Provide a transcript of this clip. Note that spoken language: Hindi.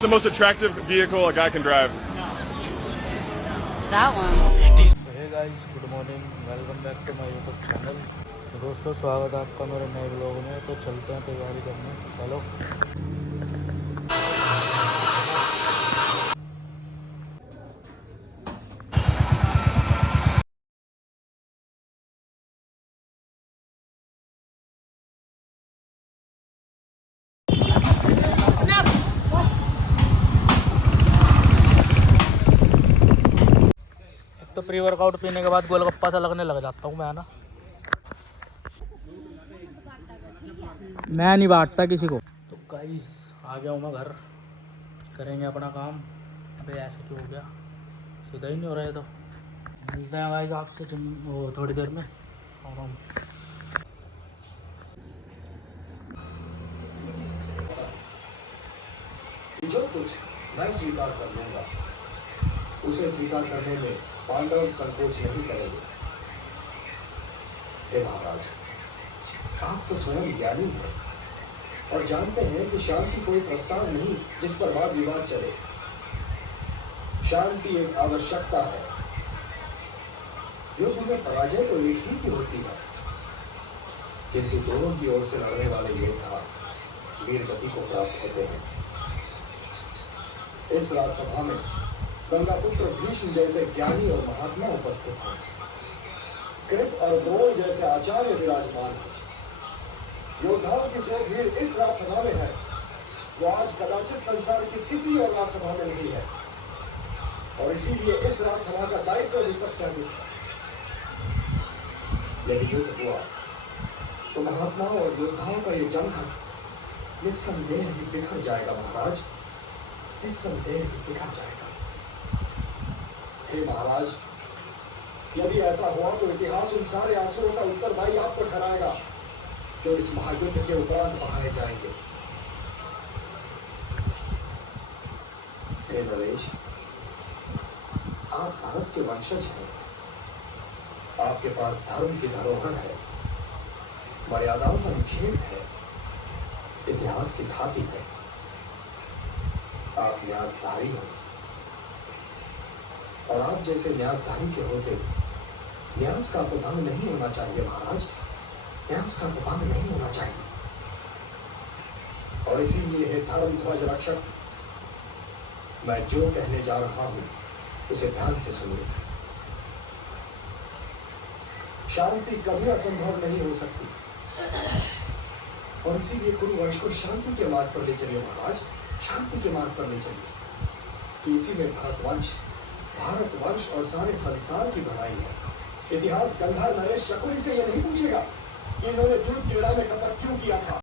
The most attractive vehicle a guy can drive? That one. Hey guys, good morning, welcome back to my YouTube channel. तो दोस्तों, स्वागत है आपका मेरे नए ब्लॉग में। तो चलते हैं तैयारी करने, चलो। तो प्री वर्कआउट पीने के बाद गोलगप्पा सा लगने लग जाता हूँ मैं, है ना। मैं नहीं बांटता किसी को। तो गाइस, आ गया हूँ मैं घर, करेंगे अपना काम। अबे ऐसा क्यों हो गया, सीधा ही नहीं हो रहा है। तो मिलते हैं गाइस आपसे वो थोड़ी देर में। और हम जो कुछ मैं स्वीकार कर लूंगा, उसे स्वीकार करने में पांडव संकोच नहीं करेंगे। हे महाराज, आप तो स्वयं ज्ञानी हैं और जानते हैं कि शांति कोई प्रस्ताव नहीं जिस पर वाद विवाद चले। शांति एक आवश्यकता है। युद्ध में पराजय तो एक ही की होती है, किंतु दोनों की ओर से लड़ने वाले योद्धा वीर गति को प्राप्त होते हैं। इस राजसभा में गंगापुत्र भीष्म जैसे ज्ञानी और महात्मा उपस्थित हैं। कृत और द्रोण जैसे आचार्य विराजमान हैं। योद्धाओं की जो भीड़ इस राजसभा में है, वो आज कदाचित संसार की किसी और राजसभा में नहीं है, और इसीलिए इस राजसभा का दायित्व भी सबसे अधिक है। यदि युद्ध हुआ तो महात्माओं और योद्धाओं का ये जमघट निस्संदेह ही बिखर जाएगा महाराज, निस्संदेह ही बिखर जाएगा। हे महाराज, यदि ऐसा हुआ तो इतिहास उन सारे आंसुओं का उत्तरदायी आपको ठहराएगा जो इस महायुद्ध के उपरांत बहाए जाएंगे। हे नरेश, आप भारत के वंशज हैं। आपके पास धर्म की धरोहर है, मर्यादाओं का निक्षेप है, इतिहास की धाती है। आप न्यासधारी हो, और आप जैसे न्यासधारी के होते न्यास का अपभंग नहीं होना चाहिए महाराज, न्यास का अपभंग नहीं होना चाहिए। और इसीलिए हे धर्म ध्वज रक्षक, मैं जो कहने जा रहा हूं उसे ध्यान से सुनिए। शांति कभी असंभव नहीं हो सकती, और इसीलिए कुरुवंश को शांति के मार्ग पर ले चलिए महाराज, शांति के मार्ग पर ले चलिए। कि इसी में भारतवंश और सारे संसार की भलाई है। इतिहास गंधार नरेश शकुनी से यह नहीं पूछेगा कि इन्होंने दूध क्रीड़ा में कपट क्यों किया था।